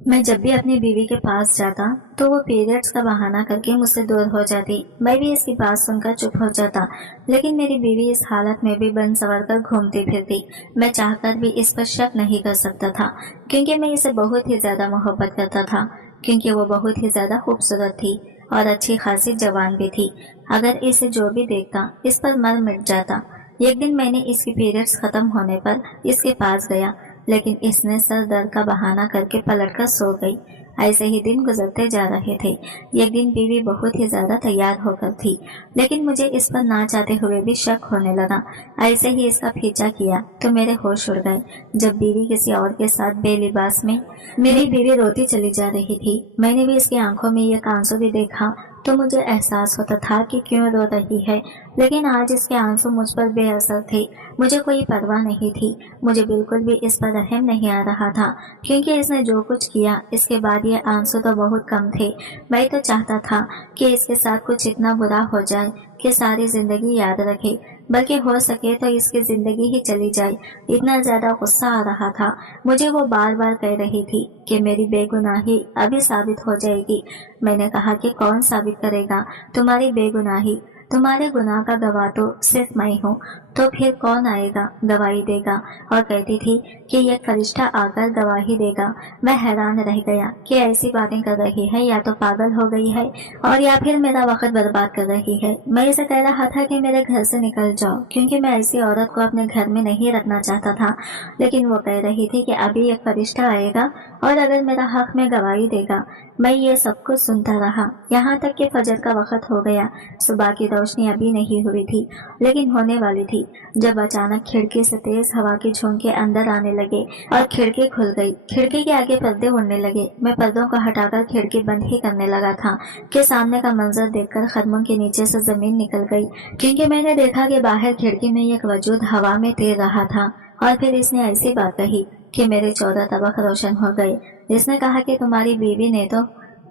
میں جب بھی اپنی بیوی کے پاس جاتا تو وہ پیریڈز کا بہانہ کر کے مجھ سے دور ہو جاتی۔ میں بھی اس کی بات سن کر چپ ہو جاتا، لیکن میری بیوی اس حالت میں بھی بن سنور کر گھومتی پھرتی۔ میں چاہ کر بھی اس پر شک نہیں کر سکتا تھا، کیونکہ میں اسے بہت ہی زیادہ محبت کرتا تھا، کیونکہ وہ بہت ہی زیادہ خوبصورت تھی اور اچھی خاصی جوان بھی تھی۔ اگر اسے جو بھی دیکھتا اس پر مر مٹ جاتا۔ ایک دن میں نے اس کی پیریڈز ختم ہونے پر اس کے پاس گیا، لیکن اس نے سر درد کا بہانہ کر کے پلٹ کر سو گئی۔ ایسے ہی دن گزرتے جا رہے تھے۔ ایک دن بیوی بہت ہی زیادہ تیار ہو کر تھی، لیکن مجھے اس پر نہ چاہتے ہوئے بھی شک ہونے لگا۔ ایسے ہی اس کا پیچھا کیا تو میرے ہوش اڑ گئے، جب بیوی کسی اور کے ساتھ بے لباس میں میری بیوی روتی چلی جا رہی تھی۔ میں نے بھی اس کی آنکھوں میں یہ آنسو بھی دیکھا تو مجھے احساس ہوتا تھا کہ کیوں رو رہی ہے، لیکن آج اس کے آنسو مجھ پر بے اثر تھے۔ مجھے کوئی پرواہ نہیں تھی، مجھے بالکل بھی اس پر رحم نہیں آ رہا تھا، کیونکہ اس نے جو کچھ کیا اس کے بعد یہ آنسو تو بہت کم تھے۔ میں تو چاہتا تھا کہ اس کے ساتھ کچھ اتنا برا ہو جائے کہ ساری زندگی یاد رکھے، بلکہ ہو سکے تو اس کی زندگی ہی چلی جائے۔ اتنا زیادہ غصہ آ رہا تھا مجھے۔ وہ بار بار کہہ رہی تھی کہ میری بے گناہی ابھی ثابت ہو جائے گی۔ میں نے کہا کہ کون ثابت کرے گا تمہاری بے گناہی؟ تمہارے گناہ کا گواہ تو صرف میں ہوں، تو پھر کون آئے گا گواہی دے گا؟ اور کہتی تھی کہ ایک فرشتہ آ کر گواہی دے گا۔ میں حیران رہ گیا کہ ایسی باتیں کر رہی ہے، یا تو پاگل ہو گئی ہے اور یا پھر میرا وقت برباد کر رہی ہے۔ میں اسے کہہ رہا تھا کہ میرے گھر سے نکل جاؤ، کیونکہ میں ایسی عورت کو اپنے گھر میں نہیں رکھنا چاہتا تھا، لیکن وہ کہہ رہی تھی کہ ابھی ایک فرشتہ آئے گا اور اگر میرا حق میں گواہی دے گا۔ میں یہ سب کچھ سنتا رہا، یہاں تک کہ فجر کا وقت ہو گیا۔ صبح کی روشنی ابھی نہیں ہوئی تھی، لیکن ہونے والی تھی، جب اچانک کھڑکی سے تیز ہوا کے جھونکے اندر آنے لگے اور کھڑکی کھل گئی۔ کھڑکی کے آگے پردے اڑنے لگے۔ میں پردوں کو ہٹا کر کھڑکی بند ہی کرنے لگا تھا کہ سامنے کا منظر دیکھ کر قدموں کے نیچے سے زمین نکل گئی، کیونکہ میں نے دیکھا کہ باہر کھڑکی میں ایک وجود ہوا میں تیر رہا تھا۔ اور پھر اس نے ایسی بات کہی کہ میرے 14 طبق روشن ہو گئے۔ اس نے کہا کہ تمہاری بیوی نے تو…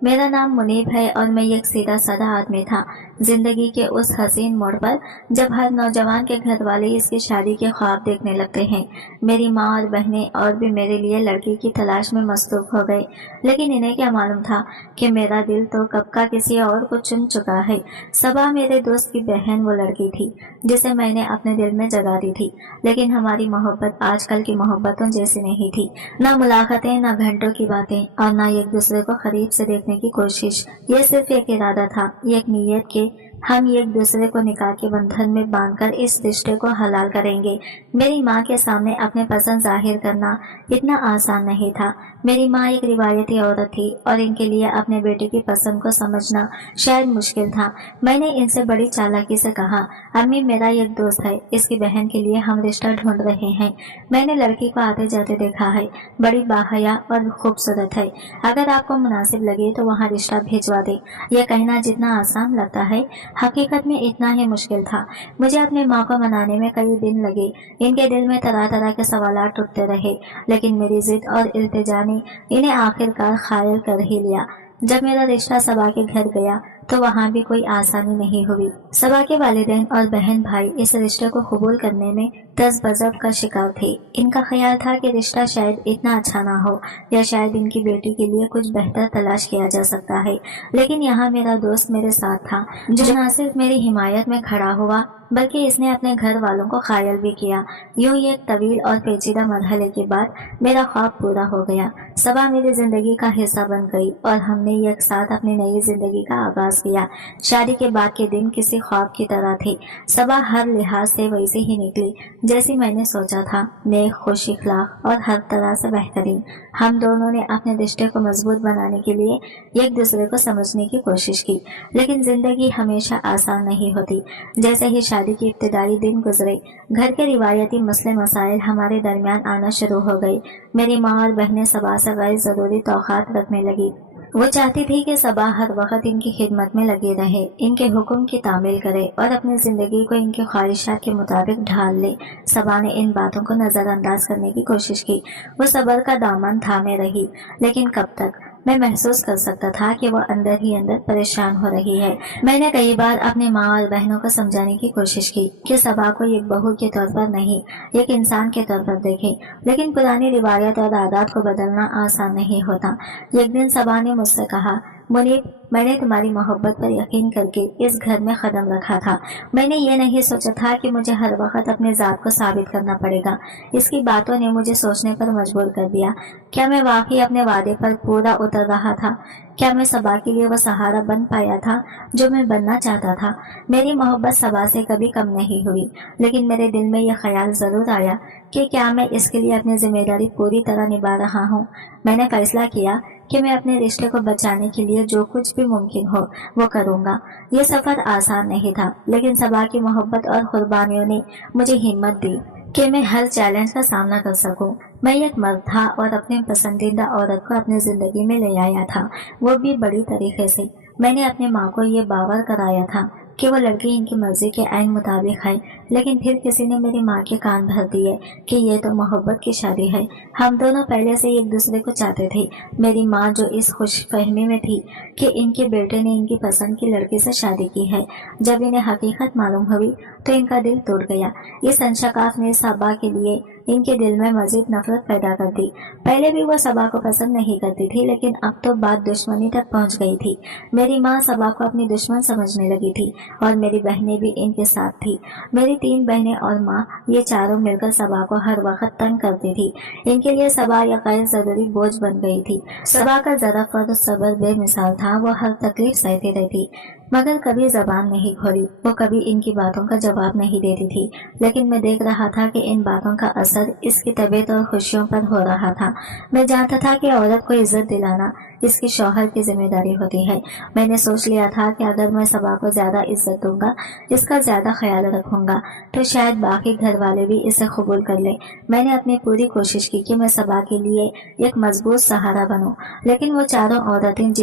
میرا نام منیب ہے اور میں ایک سیدھا سادہ آدمی تھا۔ زندگی کے اس حسین موڑ پر جب ہر نوجوان کے گھر والے اس کی شادی کے خواب دیکھنے لگتے ہیں، میری ماں اور بہنیں اور بھی میرے لیے لڑکی کی تلاش میں مصروف ہو گئے، لیکن انہیں کیا معلوم تھا کہ میرا دل تو کب کا کسی اور کو چن چکا ہے۔ صبا میرے دوست کی بہن وہ لڑکی تھی جسے میں نے اپنے دل میں جگا دی تھی، لیکن ہماری محبت آج کل کی محبتوں جیسی نہیں تھی۔ نہ ملاقاتیں، نہ گھنٹوں کی باتیں، اور نہ ایک دوسرے کو قریب سے دیکھنے کی کوشش۔ یہ صرف ایک ارادہ تھا، ایک نیت کہ ہم ایک دوسرے کو نکاح کے بندھن میں باندھ کر اس رشتے کو حلال کریں گے۔ میری ماں کے سامنے اپنے پسند ظاہر کرنا اتنا آسان نہیں تھا۔ میری ماں ایک روایتی عورت تھی اور ان کے لیے اپنے بیٹے کی پسند کو سمجھنا شاید مشکل تھا۔ میں نے ان سے بڑی چالاکی سے کہا، امی میرا ایک دوست ہے، اس کی بہن کے لیے ہم رشتہ ڈھونڈ رہے ہیں۔ میں نے لڑکی کو آتے جاتے دیکھا ہے، بڑی باحیا اور خوبصورت ہے، اگر آپ کو مناسب لگے تو وہاں رشتہ بھیجوا دے۔ یہ کہنا جتنا آسان لگتا ہے، حقیقت میں اتنا ہی مشکل تھا۔ مجھے اپنی ماں کو منانے میں کئی دن لگے، ان کے دل میں طرح طرح کے سوالات اٹھتے رہے، لیکن میری ضد اور التجا نے انہیں آخرکار قائل کر ہی لیا۔ جب میرا رشتہ صبا کے گھر گیا تو وہاں بھی کوئی آسانی نہیں ہوئی۔ صبا کے والدین اور بہن بھائی اس رشتے کو قبول کرنے میں تذبذب کا شکار تھے۔ ان کا خیال تھا کہ رشتہ شاید اتنا اچھا نہ ہو، یا شاید ان کی بیٹی کے لیے کچھ بہتر تلاش کیا جا سکتا ہے، لیکن یہاں میرا دوست میرے ساتھ تھا، جو نہ صرف میری حمایت میں کھڑا ہوا بلکہ اس نے اپنے گھر والوں کو قائل بھی کیا۔ یوں ایک طویل اور پیچیدہ مرحلے کے بعد میرا خواب پورا ہو گیا۔ صبا میری زندگی کا حصہ بن گئی اور ہم نے ایک ساتھ اپنی نئی زندگی کا آغاز کیا۔ شادی کے بعد کے دن کسی خواب کی طرح تھے۔ صبا ہر لحاظ سے ویسے ہی نکلی جیسی میں نے سوچا تھا، نیک، خوش اخلاق اور ہر طرح سے بہترین۔ ہم دونوں نے اپنے رشتے کو مضبوط بنانے کے لیے ایک دوسرے کو سمجھنے کی کوشش کی، لیکن زندگی ہمیشہ آسان نہیں ہوتی۔ جیسے ہی شادی کے ابتدائی دن گزرے، گھر کے روایتی مسئلے مسائل ہمارے درمیان آنا شروع ہو گئے۔ میری ماں اور بہنیں صبا سے غیر ضروری توقعات رکھنے لگی۔ وہ چاہتی تھی کہ صبا ہر وقت ان کی خدمت میں لگی رہے، ان کے حکم کی تعمیل کرے اور اپنی زندگی کو ان کی خواہشات کے مطابق ڈھال لے۔ صبا نے ان باتوں کو نظر انداز کرنے کی کوشش کی۔ وہ صبر کا دامن تھامے رہی، لیکن کب تک؟ मैं महसूस कर सकता था कि वो अंदर ही अंदर परेशान हो रही है। मैंने कई बार अपनी माँ और बहनों को समझाने की कोशिश की कि सबा को एक बहू के तौर पर नहीं, एक इंसान के तौर पर देखें, लेकिन पुरानी रिवायत और आदत को बदलना आसान नहीं होता। एक दिन सबा ने मुझसे कहा, मुनीब, मैंने तुम्हारी मोहब्बत पर यकीन करके इस घर में कदम रखा था। मैंने ये नहीं सोचा था कि मुझे हर वक्त अपने ज़ात को साबित करना पड़ेगा। इसकी बातों ने मुझे सोचने पर मजबूर कर दिया। क्या मैं वाकई अपने वादे पर पूरा उतर रहा था? क्या मैं सबा के लिए वो सहारा बन पाया था जो मैं बनना चाहता था? मेरी मोहब्बत सबा से कभी कम नहीं हुई, लेकिन मेरे दिल में यह ख्याल ज़रूर आया कि क्या मैं इसके लिए अपनी जिम्मेदारी पूरी तरह निभा रहा हूँ। मैंने फैसला किया कि मैं अपने रिश्ते को बचाने के लिए जो कुछ भी मुमकिन हो वो करूँगा। ये सफ़र आसान नहीं था, लेकिन सबा की मोहब्बत और कुर्बानियों ने मुझे हिम्मत दी कि मैं हर चैलेंज का सामना कर सकूं। मैं एक मर्द था और अपने पसंदीदा औरत को अपनी ज़िंदगी में ले आया था, वो भी बड़ी तरीके से। मैंने अपनी माँ को ये बावर कराया था कि वो लड़की इनकी मर्जी के ऐन मुताबिक है, लेकिन फिर किसी ने मेरी माँ के कान भर दिए कि ये तो मोहब्बत की शादी है। हम दोनों पहले से एक दूसरे को चाहते थे। मेरी माँ जो इस खुशफहमी में थी कि इनके बेटे ने इनकी पसंद की लड़की से शादी की है, जब इन्हें हकीकत मालूम हुई तो इनका दिल टूट गया। इस अंशकाफ ने सबा के लिए इनके दिल में मजीद नफरत पैदा कर दी। पहले भी वो सबा को पसंद नहीं करती थी, लेकिन अब तो बात दुश्मनी तक पहुंच गई थी। मेरी माँ सबा को अपनी दुश्मन समझने लगी थी और मेरी बहनें भी इनके साथ थी। मेरी 3 बहनें और माँ, ये चारों मिलकर सबा को हर वक्त तंग करती थी। इनके लिए सबा या गैर जरूरी बोझ बन गई थी। सबा का ज़रफ़ और सब्र बेमिसाल था। वो हर तकलीफ सहती रहती, मगर कभी जबान नहीं खोली। वो कभी इनकी बातों का जवाब नहीं देती थी, लेकिन मैं देख रहा था कि इन बातों का असर इसकी तबीयत और खुशियों पर हो रहा था। मैं जानता था कि औरत को इज्जत दिलाना इसकी शौहर की जिम्मेदारी होती है। मैंने सोच लिया था कि अगर मैं सबा को ज्यादा इज्जत दूंगा, इसका ज्यादा ख्याल रखूंगा, तो शायद बाकी घर वाले भी इसे कबूल कर ले। मैंने अपनी पूरी कोशिश की कि मैं सबा के लिए एक मजबूत सहारा बनूं, लेकिन वो चारों औरतें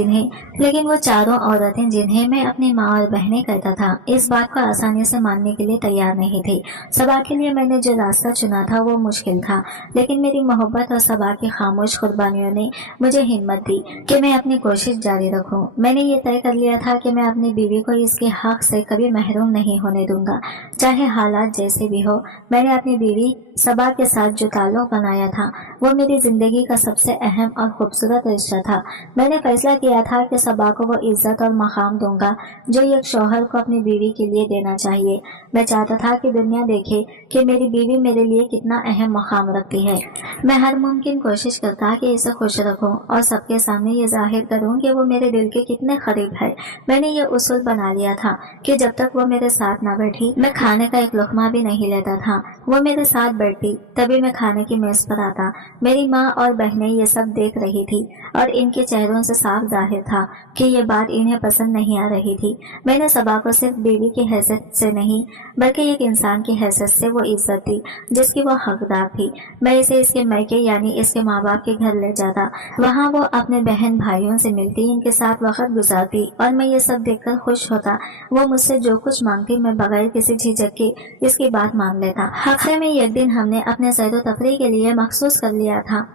जिन्हें मैं अपनी माँ और बहनें कहता था, इस बात को आसानी से मानने के लिए तैयार नहीं थी। सबा के लिए मैंने जो रास्ता चुना था वो मुश्किल था, लेकिन मेरी मोहब्बत और सबा की खामोश कुर्बानियों ने मुझे हिम्मत दी कि मैं अपनी कोशिश जारी रखूं। मैंने ये तय कर लिया था कि मैं अपनी बीवी को इसके हक से कभी महरूम नहीं होने दूंगा, चाहे हालात जैसे भी हो। मैंने अपनी बीवी सबा के साथ जो ताल्लुक बनाया था वो मेरी जिंदगी का सबसे अहम और खूबसूरत रिश्ता था। मैंने फैसला किया था कि सबा को वो इज्जत और मकाम दूंगा जो एक शौहर को अपनी बीवी के लिए देना चाहिए। मैं चाहता था कि दुनिया देखे कि मेरी बीवी मेरे लिए कितना अहम मकाम रखती है। मैं हर मुमकिन कोशिश करता कि इसे खुश रखूं और सबके सामने ये जाहिर करूं कि वो मेरे दिल के कितने करीब है। मैंने ये उसूल बना लिया था कि जब तक वो मेरे साथ ना बैठी, मैं खाने का एक लुकमा भी नहीं लेता था। वो मेरे साथ बैठती तभी मैं खाने की मेज पर आता। मेरी माँ और बहनें ये सब देख रही थी और इनके चेहरों से साफ जाहिर था कि ये बात इन्हें पसंद नहीं आ रही थी। मैंने सबा को सिर्फ बीवी की हैसियत से नहीं, बल्कि एक इंसान की हैसियत से वो इज्जत दी जिसकी वो हकदार थी। मैं इसे इसके मैके यानी इसके माँ बाप के घर ले जाता। वहाँ वो अपने बहन भाइयों से मिलती, इनके साथ वक्त गुजारती और मैं ये सब देखकर खुश होता। वो मुझसे जो कुछ मांगती मैं बगैर किसी झिझक के इसकी बात मान लेता। हफ्ते में एक दिन हमने अपने सैर व तफरीह के लिए मखसूस कर लिया था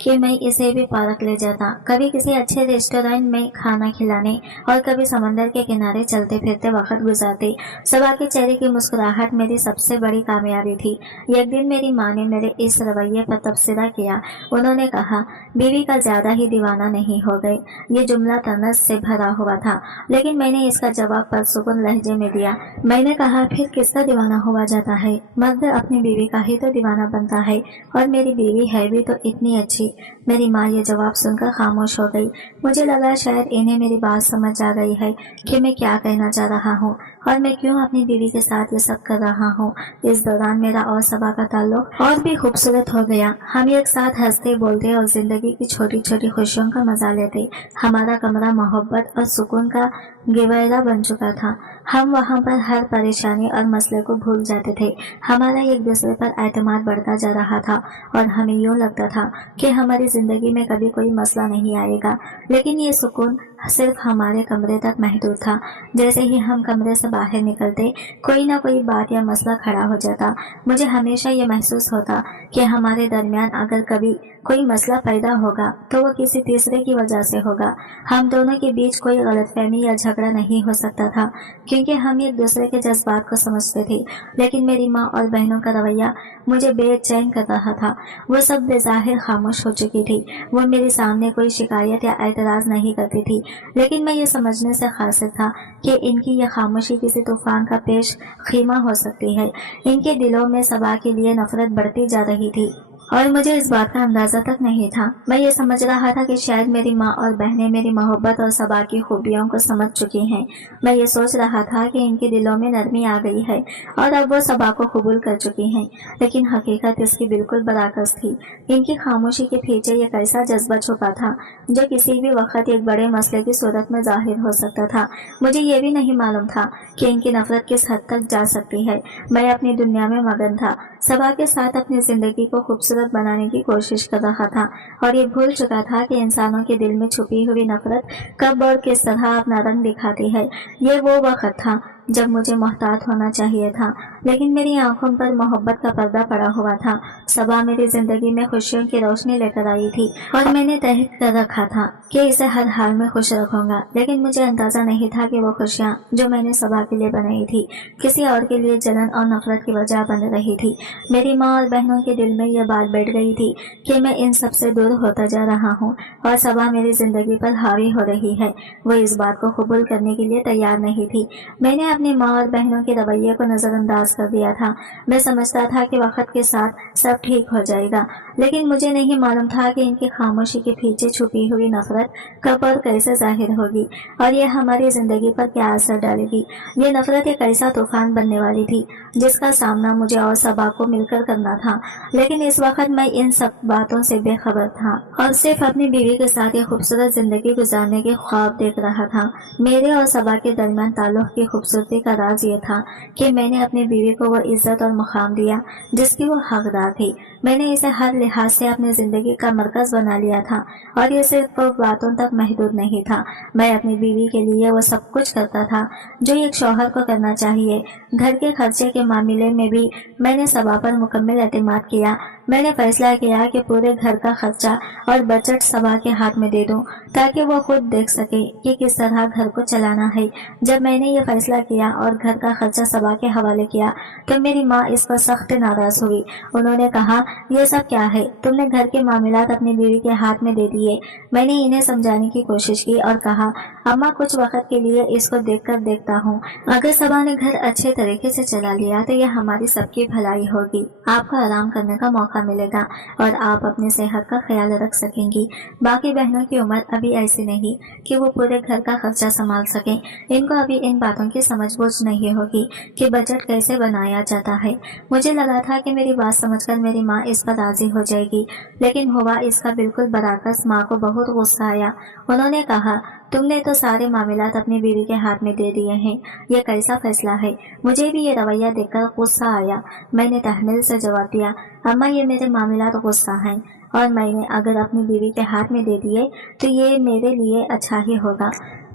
कि मैं इसे भी पार्क ले जाता, कभी किसी अच्छे रेस्टोरेंट में खाना खिलाने और कभी समंदर के किनारे चलते फिरते वक्त गुजारते। सबा के चेहरे की मुस्कुराहट मेरी सबसे बड़ी कामयाबी थी। एक दिन मेरी माँ ने मेरे इस रवैये पर तबसरा किया। उन्होंने कहा, बीवी का ज्यादा ही दीवाना नहीं हो गए। ये जुमला तनस से भरा हुआ था, लेकिन मैंने इसका जवाब परसुकून लहजे में दिया। मैंने कहा, फिर किसका दीवाना हुआ जाता है? मर्द अपनी बीवी का ही तो दीवाना बनता है, और मेरी बीवी है भी तो इतनी अच्छी। मेरी माँ ये जवाब सुनकर खामोश हो गई। मुझे लगा शायद इन्हें मेरी बात समझ आ गई है कि मैं क्या कहना चाह रहा हूँ और मैं क्यों अपनी बीवी के साथ ये सब कर रहा हूँ। इस दौरान मेरा और सबा का ताल्लुक और भी खूबसूरत हो गया। हम एक साथ हंसते बोलते और जिंदगी की छोटी छोटी खुशियों का मजा लेते। हमारा कमरा मोहब्बत और सुकून का गवारा बन चुका था। हम वहाँ पर हर परेशानी और मसले को भूल जाते थे। हमारा एक दूसरे पर एतमाद बढ़ता जा रहा था और हमें यूँ लगता था कि हमारी जिंदगी में कभी कोई मसला नहीं आएगा। लेकिन ये सुकून सिर्फ हमारे कमरे तक महदूद था। जैसे ही हम कमरे से बाहर निकलते कोई ना कोई बात या मसला खड़ा हो जाता। मुझे हमेशा ये महसूस होता कि हमारे दरमियान अगर कभी कोई मसला पैदा होगा तो वो किसी तीसरे की वजह से होगा। हम दोनों के बीच कोई गलतफहमी या झगड़ा नहीं हो सकता था क्योंकि हम एक दूसरे के जज्बात को समझते थे। लेकिन मेरी माँ और बहनों का रवैया मुझे बेचैन कर रहा था। वो सब बेज़ाहिर खामोश हो चुकी थी। वो मेरे सामने कोई शिकायत या एतराज़ नहीं करती थी, लेकिन मैं ये समझने से कासिर था कि इनकी यह खामोशी किसी तूफान का पेश खीमा हो सकती है। इनके दिलों में सबा के लिए नफरत बढ़ती जा रही थी और मुझे इस बात का अंदाजा तक नहीं था। मैं ये समझ रहा था कि शायद मेरी माँ और बहनें मेरी मोहब्बत और सबा की खूबियों को समझ चुकी हैं। मैं ये सोच रहा था कि इनके दिलों में नरमी आ गई है और अब वो सबा को कबूल कर चुकी हैं, लेकिन हकीकत इसकी बिल्कुल बरअक्स थी। इनकी खामोशी के पीछे ये कैसा जज्बा छुपा था जो किसी भी वक्त एक बड़े मसले की सूरत में जाहिर हो सकता था। मुझे ये भी नहीं मालूम था कि इनकी नफरत किस हद तक जा सकती है। मैं अपनी दुनिया में मगन था, सबा के साथ अपनी जिंदगी को खूबसूरत बनाने की कोशिश कर रहा था और ये भूल चुका था कि इंसानों के दिल में छुपी हुई नफरत कब और किस तरह अपना रंग दिखाती है। ये वो वक्त था जब मुझे मोहतात होना चाहिए था, लेकिन मेरी आंखों पर मोहब्बत का पर्दा पड़ा हुआ था। सबा मेरी जिंदगी में खुशियों की रोशनी लेकर आई थी और मैंने तय कर रखा था कि इसे हर हाल में खुश रखूंगा। लेकिन मुझे अंदाजा नहीं था कि वो खुशियाँ जो मैंने सबा के लिए बनाई थी किसी और के लिए जलन और नफरत की वजह बन रही थी। मेरी माँ और बहनों के दिल में यह बात बैठ गई थी कि मैं इन सब से दूर होता जा रहा हूँ और सबा मेरी जिंदगी पर हावी हो रही है। वो इस बात को कबूल करने के लिए तैयार नहीं थी। मैंने अपनी माँ और बहनों के रवैये को नजरअंदाज कर दिया था। मैं समझता था कि वक्त के साथ सब ठीक हो जाएगा, लेकिन मुझे नहीं मालूम था कि इनकी खामोशी के पीछे छुपी हुई नफरत कब और कैसे जाहिर होगी और यह हमारी जिंदगी पर क्या असर डालेगी। ये नफरत एक ऐसा तूफान बनने वाली थी जिसका सामना मुझे और सबा को मिलकर करना था। लेकिन इस वक्त मैं इन सब बातों से बेखबर था और सिर्फ अपनी बीवी के साथ एक खूबसूरत जिंदगी गुजारने के ख्वाब देख रहा था। मेरे और सबा के दरमियान ताल्लुक की खूबसूरती का राज ये था कि मैंने अपनी बीवी को वो इज्जत और मुकाम दिया जिसकी वो हकदार थी। मैंने इसे हर लिहाज से अपनी जिंदगी का मरकज बना लिया था और ये सिर्फ बातों तक महदूद नहीं था। मैं अपनी बीवी के लिए वो सब कुछ करता था जो एक शौहर को करना चाहिए। घर के खर्चे के मामले में भी मैंने सबा पर मुकम्मल एतमाद किया। मैंने फैसला किया कि पूरे घर का खर्चा और बजट सबा के हाथ में दे दूं ताकि वो खुद देख सके कि किस तरह घर को चलाना है। जब मैंने ये फैसला किया और घर का खर्चा सबा के हवाले किया तो मेरी माँ इस पर सख्त नाराज हुई। उन्होंने कहा, ये सब क्या है, तुमने घर के मामलात अपनी बीवी के हाथ में दे दिए। मैंने इन्हें समझाने की कोशिश की और कहा, अम्मा कुछ वक्त के लिए इसको देखकर देखता हूँ। अगर सबा ने घर अच्छे तरीके से चला लिया तो यह हमारी सबकी भलाई होगी। आपको आराम करने का मौका मिलेगा और आप अपनी सेहत का ख्याल रख सकेंगी। बाकी बहनों की उम्र अभी ऐसी नहीं कि वो पूरे घर का खर्चा संभाल सकें। इनको अभी इन बातों की समझ बूझ नहीं होगी कि बजट कैसे बनाया जाता है। मुझे लगा था कि मेरी बात समझकर मेरी माँ इस पर राजी हो जाएगी, लेकिन हुआ इसका बिल्कुल बरअक्स। माँ को बहुत गुस्सा आया। उन्होंने कहा, तुमने तो सारे मामलात अपनी बीवी के हाथ में दे दिए हैं, यह कैसा फैसला है। मुझे भी ये रवैया देखकर गुस्सा आया। मैंने तहमील से जवाब दिया, अम्मा ये मेरे मामलात गुस्सा हैं और मैंने अगर अपनी बीवी के हाथ में दे दिए तो ये मेरे लिए अच्छा ही होगा।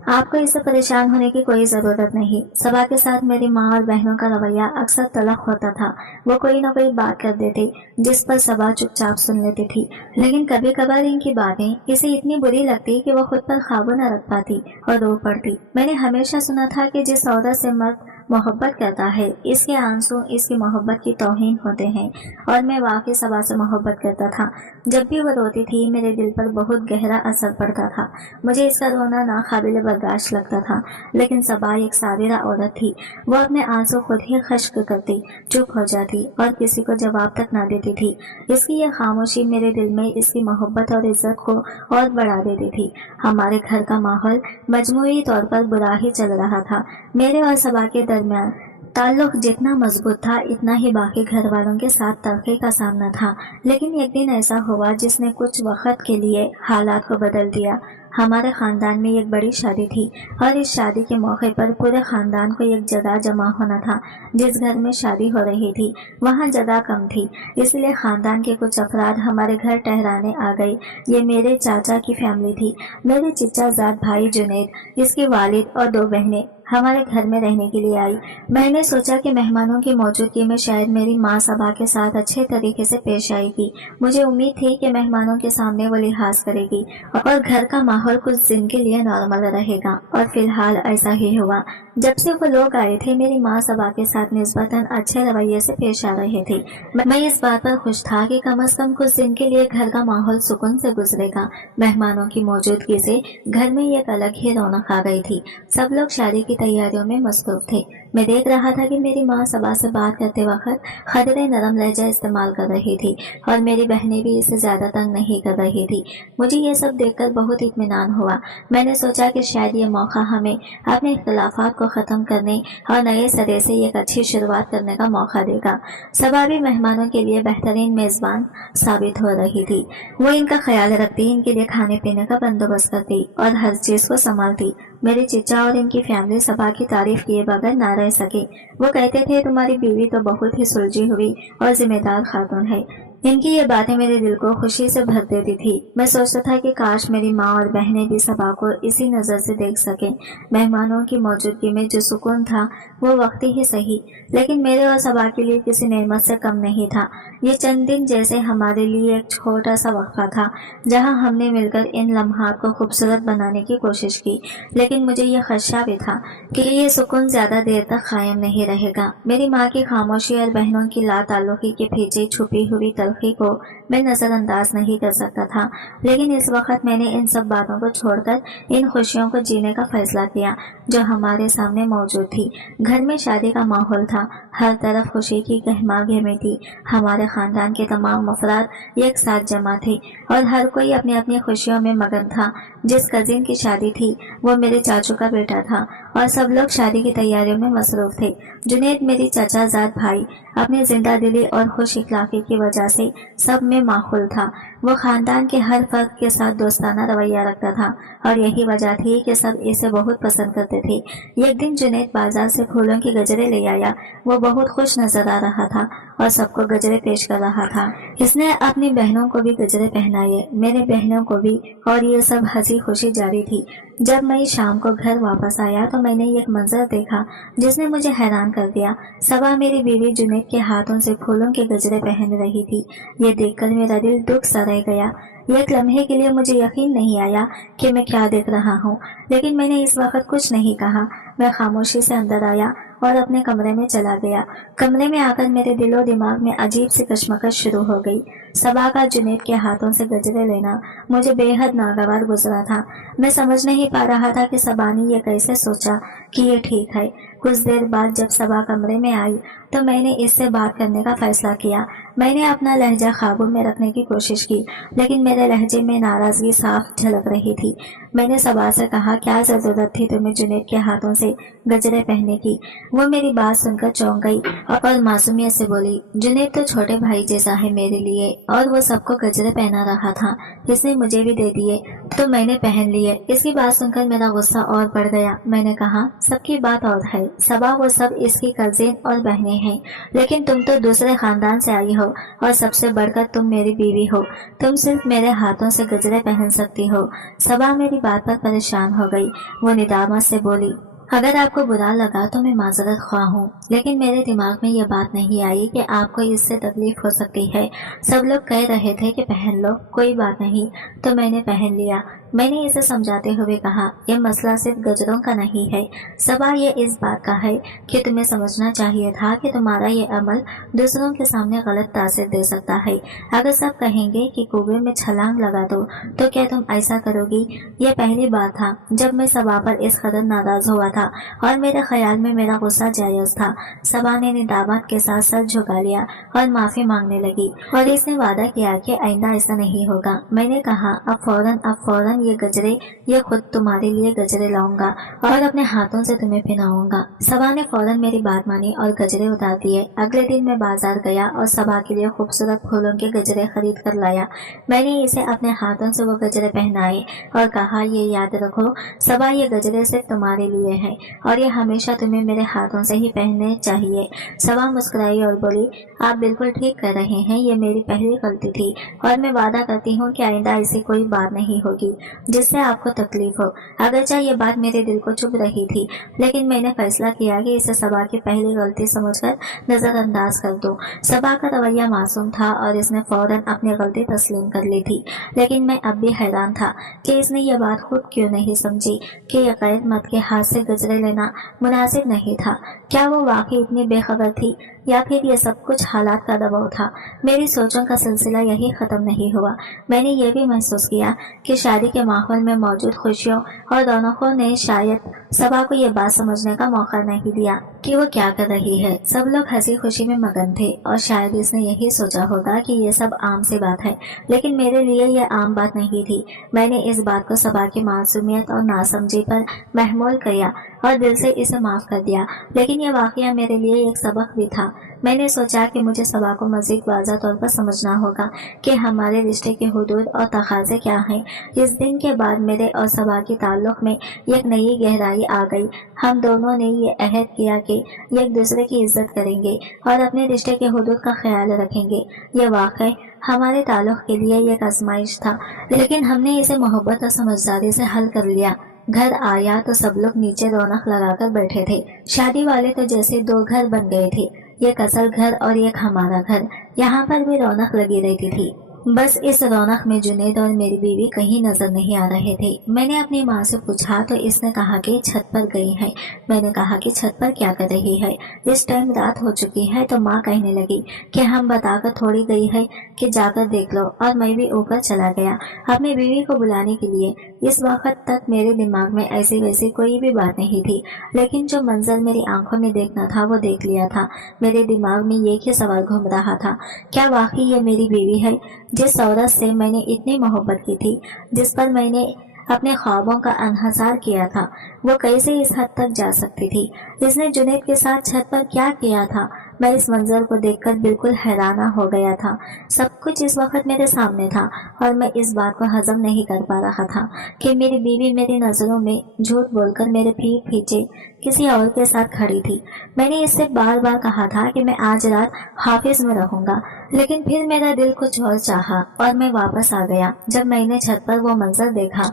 आपको इससे परेशान होने की कोई ज़रूरत नहीं। सबा के साथ मेरी माँ और बहनों का रवैया अक्सर तलख होता था। वो कोई ना कोई बात कर देते जिस पर सबा चुपचाप सुन लेती थी, लेकिन कभी कभार इनकी बातें इसे इतनी बुरी लगती कि वो खुद पर काबू न रख पाती और रो पड़ती। मैंने हमेशा सुना था कि जिस औरत से मर्द मोहब्बत करता है इसके आंसू इसकी मोहब्बत की तौहीन होते हैं, और मैं वाकई सबा से मोहब्बत करता था। जब भी वो रोती थी मेरे दिल पर बहुत गहरा असर पड़ता था। मुझे इसका रोना नाकाबिल बर्दाश्त लगता था, लेकिन सबा एक साबिरा औरत थी। वो अपने आंसू खुद ही खश्क करती, चुप हो जाती और किसी को जवाब तक ना देती थी। इसकी यह खामोशी मेरे दिल में इसकी मोहब्बत और इज्जत को और बढ़ा देती थी। हमारे घर का माहौल मजमूई तौर पर बुरा ही चल रहा था। मेरे और सबा के दरमियान ताल्लुक जितना मजबूत था इतना ही बाकी घर वालों के साथ तलखी का सामना था। लेकिन एक दिन ऐसा हुआ जिसने कुछ वक्त के लिए हालात को बदल दिया। ہمارے خاندان میں ایک بڑی شادی تھی اور اس شادی کے موقع پر پورے خاندان کو ایک جگہ جمع ہونا تھا۔ جس گھر میں شادی ہو رہی تھی وہاں جگہ کم تھی، اس لیے خاندان کے کچھ افراد ہمارے گھر ٹہرانے آ گئے۔ یہ میرے چاچا کی فیملی تھی۔ میرے چچا زاد بھائی جنید، اس کے والد اور 2 بہنیں ہمارے گھر میں رہنے کے لیے آئی۔ میں نے سوچا کہ مہمانوں کی موجودگی میں شاید میری ماں صبا کے ساتھ اچھے طریقے سے پیش آئے گی۔ مجھے امید تھی کہ مہمانوں کے سامنے وہ لحاظ کرے گی اور گھر کا ماحول کچھ دن کے لیے نارمل رہے گا، اور فی الحال ایسا ہی ہوا۔ جب سے وہ لوگ آئے تھے میری ماں صبا کے ساتھ نسبتاً اچھے رویے سے پیش آ رہے تھے۔ میں اس بات پر خوش تھا کہ کم از کم کچھ دن کے لیے گھر کا ماحول سکون سے گزرے گا۔ مہمانوں کی موجودگی سے گھر میں ایک الگ ہی رونق آ گئی تھی۔ سب لوگ شادی کی تیاریوں میں مصروف تھے۔ میں دیکھ رہا تھا کہ میری ماں صبا سے بات کرتے وقت قدرے نرم لہجہ استعمال کر رہی تھی، اور میری بہنیں بھی اسے زیادہ تنگ نہیں کر رہی تھی۔ مجھے یہ سب دیکھ کر بہت اطمینان ہوا۔ میں نے سوچا کہ شاید یہ موقع ہمیں اپنے اختلافات کو ختم کرنے اور نئے سرے سے ایک اچھی شروعات کرنے کا موقع دے گا۔ صبا بھی مہمانوں کے لیے بہترین میزبان ثابت ہو رہی تھی۔ وہ ان کا خیال رکھتی، ان کے لیے کھانے پینے کا بندوبست کرتی اور ہر چیز کو سنبھالتی۔ میرے چچا اور ان کی فیملی صبا کی تعریف کیے بغیر نہ رہ سکے۔ وہ کہتے تھے تمہاری بیوی تو بہت ہی سلجھی ہوئی اور ذمہ دار خاتون ہے۔ ان کی یہ باتیں میرے دل کو خوشی سے بھر دیتی تھی۔ میں سوچتا تھا کہ کاش میری ماں اور بہنیں بھی صبا کو اسی نظر سے دیکھ سکیں۔ مہمانوں کی موجودگی میں جو سکون تھا وہ وقتی ہی صحیح، لیکن میرے اور صبا کے لیے کسی نعمت سے کم نہیں تھا۔ یہ چند دن جیسے ہمارے لیے ایک چھوٹا سا وقفہ تھا جہاں ہم نے مل کر ان لمحات کو خوبصورت بنانے کی کوشش کی، لیکن مجھے یہ خدشہ بھی تھا کہ یہ سکون زیادہ دیر تک قائم نہیں رہے گا۔ میری ماں کی خاموشی اور بہنوں کی لا تعلقی کے پیچھے چھپی ہوئی تلخی کو میں نظر انداز نہیں کر سکتا تھا، لیکن اس وقت میں نے ان سب باتوں کو چھوڑ کر ان خوشیوں کو جینے کا فیصلہ کیا جو ہمارے سامنے موجود تھی۔ گھر میں شادی کا ماحول تھا، ہر طرف خوشی کی گہما گہمی تھی۔ ہمارے خاندان کے تمام افراد ایک ساتھ جمع تھے اور ہر کوئی اپنی اپنی خوشیوں میں مگن تھا۔ جس کزن کی شادی تھی وہ میرے چاچو کا بیٹا تھا اور سب لوگ شادی کی تیاریوں میں مصروف تھے۔ جنید میری چچا زاد بھائی اپنی زندہ دلی اور خوش اخلاقی کی وجہ سے سب میں ماحول تھا۔ وہ خاندان کے ہر فرد کے ساتھ دوستانہ رویہ رکھتا تھا اور یہی وجہ تھی کہ سب اسے بہت پسند کرتے تھے۔ ایک دن جنید بازار سے پھولوں کی گجرے لے آیا۔ وہ بہت خوش نظر آ رہا تھا اور سب کو گجرے پیش کر رہا تھا۔ اس نے اپنی بہنوں کو بھی گجرے پہنائے، میرے بہنوں کو بھی، اور یہ سب ہنسی خوشی جاری تھی۔ جب میں شام کو گھر واپس آیا تو میں نے ایک منظر دیکھا جس نے مجھے حیران کر دیا۔ صبا میری بیوی جنید کے ہاتھوں سے پھولوں کے گجرے پہن رہی تھی۔ یہ دیکھ کر میرا دل دکھ سا رہ گیا۔ ایک لمحے کے لیے مجھے یقین نہیں آیا کہ میں کیا دیکھ رہا ہوں، لیکن میں نے اس وقت کچھ نہیں کہا۔ میں خاموشی سے اندر آیا اور اپنے کمرے میں چلا گیا۔ کمرے میں آ کر میرے دل و دماغ میں عجیب سی کشمکش شروع ہو گئی۔ صبا کا جنید کے ہاتھوں سے گجرے لینا مجھے بے حد ناگوار گزرا تھا۔ میں سمجھ نہیں پا رہا تھا کہ صبا نے یہ کیسے سوچا کہ یہ ٹھیک ہے۔ کچھ دیر بعد جب صبا کمرے میں آئی تو میں نے اس سے بات کرنے کا فیصلہ کیا۔ میں نے اپنا لہجہ قابو میں رکھنے کی کوشش کی، لیکن میرے لہجے میں ناراضگی صاف جھلک رہی تھی۔ میں نے صبا سے کہا، کیا ضرورت تھی تمہیں جنید کے ہاتھوں سے گجرے پہننے کی؟ وہ میری بات سن کر چونک گئی اور معصومیت سے بولی، جنید تو چھوٹے بھائی جیسا ہے میرے لیے، اور وہ سب کو گجرے پہنا رہا تھا، اس نے مجھے بھی دے دیے تو میں نے پہن لیے۔ اس کی بات سن کر میرا غصہ اور بڑھ گیا۔ میں نے کہا، سب کی بات اور ہے صبا، وہ سب اس کی کزن اور بہنیں ہیں، لیکن تم تو دوسرے خاندان سے آئی ہو، اور سب سے بڑھ کر تم میری بیوی ہو، تم صرف میرے ہاتھوں سے گجرے پہن سکتی ہو۔ صبا میری بات پر پریشان ہو گئی۔ وہ ندامت سے بولی، اگر آپ کو برا لگا تو میں معذرت خواہ ہوں، لیکن میرے دماغ میں یہ بات نہیں آئی کہ آپ کو اس سے تکلیف ہو سکتی ہے۔ سب لوگ کہہ رہے تھے کہ پہن لو، کوئی بات نہیں، تو میں نے پہن لیا۔ میں نے اسے سمجھاتے ہوئے کہا، یہ مسئلہ صرف گجروں کا نہیں ہے صبا، یہ اس بات کا ہے کہ تمہیں سمجھنا چاہیے تھا کہ تمہارا یہ عمل دوسروں کے سامنے غلط تاثر دے سکتا ہے۔ اگر سب کہیں گے کہ کنویں میں چھلانگ لگا دو تو کیا تم ایسا کرو گی؟ یہ پہلی بار تھا جب میں صبا پر اس قدر ناراض ہوا تھا، اور میرے خیال میں میرا غصہ جائز تھا۔ صبا نے ندامت کے ساتھ سر جھکا لیا اور معافی مانگنے لگی، اور اس نے وعدہ کیا کہ آئندہ ایسا نہیں ہوگا۔ میں نے کہا، اب فوراً फौरन ये गजरे, ये खुद तुम्हारे लिए गजरे लाऊंगा और अपने हाथों से तुम्हें पहनाऊंगा। सबा ने फौरन मेरी बात मानी और गजरे उतार दिए। अगले दिन मैं बाजार गया और सबा के लिए खूबसूरत फूलों के गजरे खरीद कर लाया। मैंने इसे अपने हाथों से वो गजरे पहनाए और कहा, ये याद रखो सबा, ये गजरे सिर्फ तुम्हारे लिए हैं और ये हमेशा तुम्हें मेरे हाथों से ही पहनने चाहिए। सबा मुस्कुराई और बोली, आप बिल्कुल ठीक कर रहे हैं, ये मेरी पहली गलती थी और मैं वादा करती हूँ कि आइंदा ऐसी कोई बात नहीं होगी जिससे आपको तकलीफ हो। अगरचे ये बात मेरे दिल को चुभ रही थी, लेकिन मैंने फैसला किया कि इसे सबा की पहली गलती समझकर नजरअंदाज कर दूं। सबा का रवैया मासूम था और इसने फौरन अपनी गलती तस्लीम कर ली थी, लेकिन मैं अब भी हैरान था कि इसने ये बात खुद क्यों नहीं समझी कि ये गैर मर्द के हाथ से गजरे लेना मुनासिब नहीं था। क्या वो वाकई इतनी बेखबर थी या फिर ये सब कुछ हालात का दबाव था? मेरी सोचों का सिलसिला यही खत्म नहीं हुआ। मैंने ये भी महसूस किया कि शादी के माहौल में मौजूद खुशियों और रौनकों ने शायद सबा को ये बात समझने का मौका नहीं दिया कि वो क्या कर रही है। सब लोग हंसी खुशी में मगन थे और शायद इसने यही सोचा होगा कि ये सब आम सी बात है, लेकिन मेरे लिए ये आम बात नहीं थी। मैंने इस बात को सबा की मासूमियत और नासमझी पर महमूल किया और दिल से इसे माफ कर दिया, लेकिन यह वाकया मेरे लिए एक सबक भी था। मैंने सोचा कि मुझे सबा को मजीद वाज़ह तौर पर समझना होगा कि हमारे रिश्ते के हुदूद और तकाज़े क्या हैं। इस दिन के बाद मेरे और सबा के ताल्लुक़ में एक नई गहराई आ गई। हम दोनों ने ये अहद किया कि एक दूसरे की इज्जत करेंगे और अपने रिश्ते के हुदूद का ख्याल रखेंगे। ये वाक़ई हमारे ताल्लुक़ के लिए एक आजमाइश था, लेकिन हमने इसे मोहब्बत और समझदारी से हल कर लिया। घर आया तो सब लोग नीचे रौनक लगाकर बैठे थे। शादी वाले तो जैसे दो घर बन गए थे, एक असल घर और एक हमारा घर। यहाँ पर भी रौनक लगी रहती थी, बस इस रौनक में जुनैद और मेरी बीवी कहीं नजर नहीं आ रहे थे। मैंने अपनी माँ से पूछा तो इसने कहा कि छत पर गई है। मैंने कहा कि छत पर क्या कर रही है? इस टाइम रात हो चुकी है। तो माँ कहने लगी कि हम बताकर थोड़ी गई है कि जाकर देख लो, और मैं भी ऊपर चला गया अपनी बीवी को बुलाने के लिए। इस वक्त तक मेरे दिमाग में ऐसी वैसी कोई भी बात नहीं थी, लेकिन जो मंजर मेरी आंखों में देखना था वो देख लिया था। मेरे दिमाग में एक ही सवाल घूम रहा था, क्या वाकई ये मेरी बीवी है जिस औरत से मैंने इतनी मोहब्बत की थी, जिस पर मैंने अपने ख्वाबों का अनहसार किया था, वो कैसे इस हद तक जा सकती थी? इसने जुनैद के साथ छत पर क्या किया था? मैं इस मंजर को देखकर बिल्कुल हैराना हो गया था। सब कुछ इस वक्त मेरे सामने था और मैं इस बात को हजम नहीं कर पा रहा था कि मेरी बीवी मेरी नज़रों में झूठ बोलकर मेरे पीठ पीछे किसी और के साथ खड़ी थी। मैंने इससे बार बार कहा था कि मैं आज रात हाफिज में रहूंगा, लेकिन फिर मेरा दिल कुछ और चाहा और मैं वापस आ गया। जब मैंने छत पर वो मंजर देखा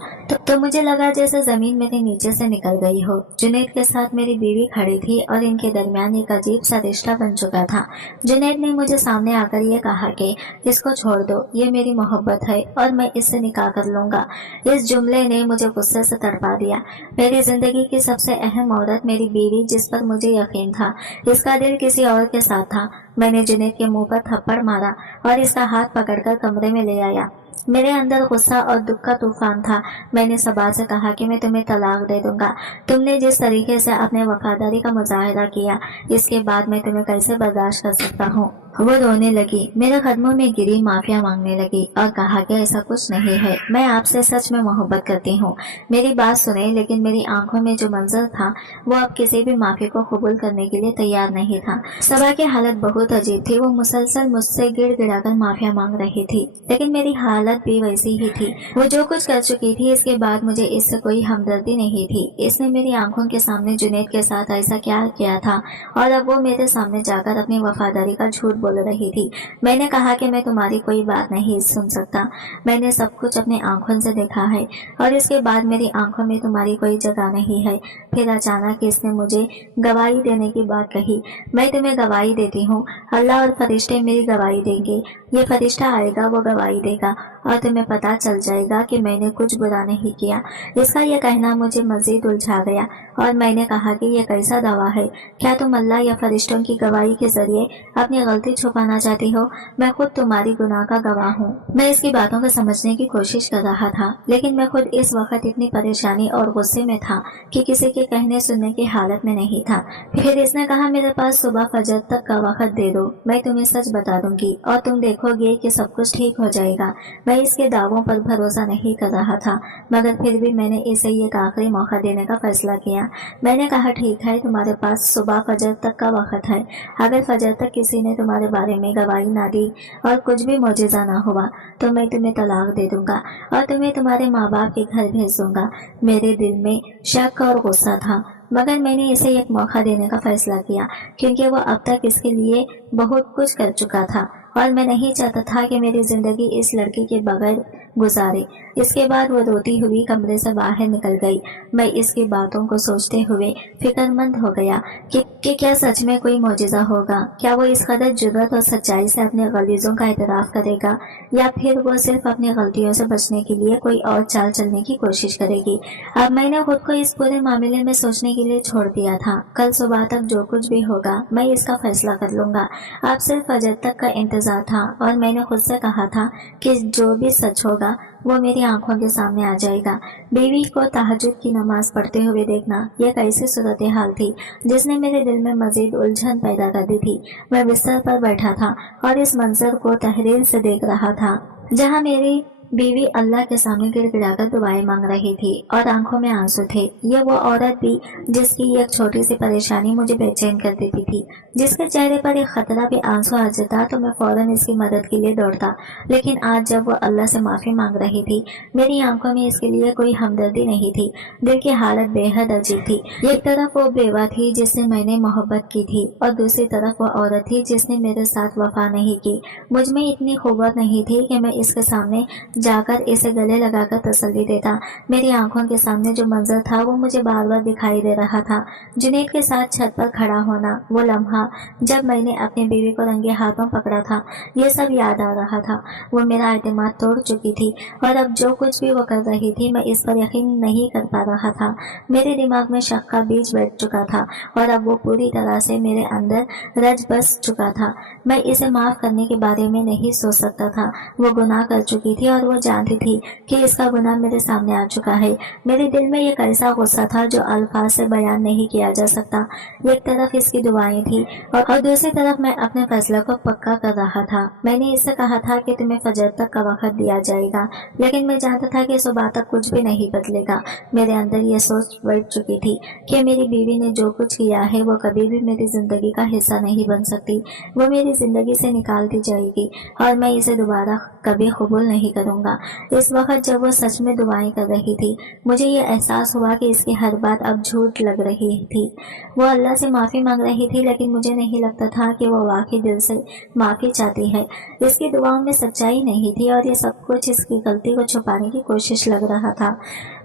तो मुझे लगा जैसे जमीन मेरे नीचे से निकल गई हो। जुनैद के साथ मेरी बीवी खड़ी थी और इनके दरमियान एक अजीब सा रिश्ता बन चुका था। जुनैद ने मुझे सामने आकर ये कहा कि इसको छोड़ दो, ये मेरी मोहब्बत है और मैं इससे निकाह कर लूंगा। इस जुमले ने मुझे गुस्से से तड़पा दिया। मेरी जिंदगी की सबसे अहम औरत मेरी बीवी, जिस पर मुझे यकीन था इसका दिल किसी और के साथ था। मैंने जुनैद के मुंह पर थप्पड़ मारा और इसका हाथ पकड़कर कमरे में ले आया। मेरे अंदर गुस्सा और दुख का तूफान था। मैंने सबा से कहा कि मैं तुम्हें तलाक दे दूंगा। तुमने जिस तरीके से अपने वफादारी का मुजाहिरा किया, इसके बाद मैं तुम्हें कैसे बर्दाश्त कर सकता हूँ? वो रोने लगी, मेरे कदमों में गिरी, माफिया मांगने लगी और कहा कि ऐसा कुछ नहीं है, मैं आपसे सच में मोहब्बत करती हूँ। मेरी बात सुने, लेकिन मेरी आंखों में जो मंजर था वो अब किसी भी माफी को कबूल करने के लिए तैयार नहीं था। सबा की हालत बहुत अजीब थी। वो मुसलसल मुझसे गिड़गिड़ा कर माफिया मांग रही थी, लेकिन मेरी हालत भी वैसी ही थी। वो जो कुछ कर चुकी थी, इसके बाद मुझे इससे कोई हमदर्दी नहीं थी। इसने मेरी आंखों के सामने जुनैद के साथ ऐसा क्या किया था और अब वो मेरे सामने जाकर अपनी वफादारी का झूठ बोल रही थी। मैंने कहा कि मैं तुम्हारी कोई बात नहीं सुन सकता। मैंने सब कुछ अपनी आंखों से देखा है और इसके बाद मेरी आंखों में तुम्हारी कोई जगह नहीं है। फिर अचानक इसने मुझे गवाही देने की बात कही। मैं तुम्हें गवाही देती हूँ, अल्लाह और फरिश्ते मेरी गवाही देंगे। ये फरिश्ता आएगा, वो गवाही देगा और तुम्हें पता चल जाएगा कि मैंने कुछ बुरा नहीं किया। इसका यह कहना मुझे मजीद उलझा गया और मैंने कहा कि यह कैसा दावा है? क्या तुम अल्लाह या फरिश्तों की गवाही के जरिए अपनी गलती छुपाना चाहती हो? मैं खुद तुम्हारी गुनाह का गवाह हूँ। मैं इसकी बातों को समझने की कोशिश कर रहा था, लेकिन मैं खुद इस वक्त इतनी परेशानी और गुस्से में था कि किसी के कहने सुनने की हालत में नहीं था। फिर इसने कहा, मेरे पास सुबह फजर तक का वक्त दे दो, मैं तुम्हें सच बता दूंगी और तुम देखोगे कि सब कुछ ठीक हो जाएगा। मैं میں اس کے دعووں پر بھروسہ نہیں کر رہا تھا، مگر پھر بھی میں نے اسے ایک آخری موقع دینے کا فیصلہ کیا۔ میں نے کہا ٹھیک ہے، تمہارے پاس صبح فجر تک کا وقت ہے۔ اگر فجر تک کسی نے تمہارے بارے میں گواہی نہ دی اور کچھ بھی معجزہ نہ ہوا تو میں تمہیں طلاق دے دوں گا اور تمہیں تمہارے ماں باپ کے گھر بھیج دوں گا۔ میرے دل میں شک اور غصہ تھا، مگر میں نے اسے ایک موقع دینے کا فیصلہ کیا، کیونکہ وہ اب تک اس کے لیے بہت کچھ کر چکا تھا اور میں نہیں چاہتا تھا کہ میری زندگی اس لڑکی کے بغیر گزارے۔ اس کے بعد وہ روتی ہوئی کمرے سے باہر نکل گئی۔ میں اس کی باتوں کو سوچتے ہوئے فکر مند ہو گیا کہ کیا سچ میں کوئی معجزہ ہوگا؟ کیا وہ اس قدر جرأت اور سچائی سے اپنے غلیظوں کا اعتراف کرے گا، یا پھر وہ صرف اپنی غلطیوں سے بچنے کے لیے کوئی اور چال چلنے کی کوشش کرے گی؟ اب میں نے خود کو اس پورے معاملے میں سوچنے کے لیے چھوڑ دیا تھا۔ کل صبح تک جو کچھ بھی ہوگا میں اس کا فیصلہ کر لوں گا۔ اب صرف فجر تک کا انتظار تھا اور میں نے خود سے کہا تھا کہ جو بھی سچ ہوگا وہ میری آنکھوں کے سامنے آ جائے گا۔ بیوی کو تہجد کی نماز پڑھتے ہوئے دیکھنا یہ ایک ایسی صورتحال تھی جس نے میرے دل میں مزید الجھن پیدا کر دی تھی۔ میں بستر پر بیٹھا تھا اور اس منظر کو تحریر سے دیکھ رہا تھا جہاں میری بیوی اللہ کے سامنے گر گرا کر دعائیں مانگ رہی تھی اور آنکھوں میں آنسو تھے۔ یہ وہ عورت بھی جس کی ایک چھوٹی سی پریشانی مجھے بے چین کر دیتی تھی، جس کے چہرے پر ایک خطرہ بھی آنسو آ جاتا تو میں فوراً اس کی مدد کے لیے دوڑتا۔ لیکن آج جب وہ اللہ سے معافی مانگ رہی تھی میری آنکھوں میں اس کے لیے کوئی ہمدردی نہیں تھی۔ دل کی حالت بے حد عجیب تھی۔ ایک طرف وہ بیوہ تھی جس سے میں نے محبت کی تھی اور دوسری طرف وہ عورت تھی جس نے میرے ساتھ وفا نہیں کی۔ مجھ میں اتنی قوت نہیں تھی کہ میں اس کے سامنے جا کر اسے گلے لگا کر تسلی دیتا۔ میری آنکھوں کے سامنے جو منظر تھا وہ مجھے بار بار دکھائی دے رہا تھا۔ جنید کے ساتھ چھت پر کھڑا ہونا، وہ لمحہ جب میں نے اپنی بیوی کو رنگے ہاتھوں پکڑا تھا، یہ سب یاد آ رہا تھا۔ وہ میرا اعتماد توڑ چکی تھی اور اب جو کچھ بھی وہ کر رہی تھی میں اس پر یقین نہیں کر پا رہا تھا۔ میرے دماغ میں شک کا بیج بیٹھ چکا تھا اور اب وہ پوری طرح سے میرے اندر رچ بس چکا تھا۔ میں اسے معاف کرنے کے بارے میں نہیں سوچ سکتا تھا۔ وہ گناہ کر چکی تھی اور وہ جانتی تھی کہ اس کا گناہ میرے سامنے آ چکا ہے۔ میرے دل میں ایک ایسا غصہ تھا جو الفاظ سے بیان نہیں کیا جا سکتا۔ ایک طرف اس کی دعائیں تھی اور دوسری طرف میں اپنے فیصلے کو پکا کر رہا تھا۔ میں نے اس سے کہا تھا کہ تمہیں فجر تک کا وقت دیا جائے گا، لیکن میں جانتا تھا کہ صبح تک کچھ بھی نہیں بدلے گا۔ میرے اندر یہ سوچ بیٹھ چکی تھی کہ میری بیوی نے جو کچھ کیا ہے وہ کبھی بھی میری زندگی کا حصہ نہیں بن سکتی۔ وہ میری زندگی سے نکال دی جائے گی اور میں اسے دوبارہ کبھی قبول نہیں کروں گا۔ اس وقت جب وہ سچ میں دعائیں کر رہی تھی مجھے یہ احساس ہوا کہ اس کی ہر بات اب جھوٹ لگ رہی تھی۔ وہ اللہ سے معافی مانگ رہی تھی لیکن مجھے نہیں لگتا تھا کہ وہ واقعی دل سے معافی چاہتی ہے۔ اس کی دعاؤں میں سچائی نہیں تھی اور یہ سب کچھ اس کی غلطی کو چھپانے کی کوشش لگ رہا تھا۔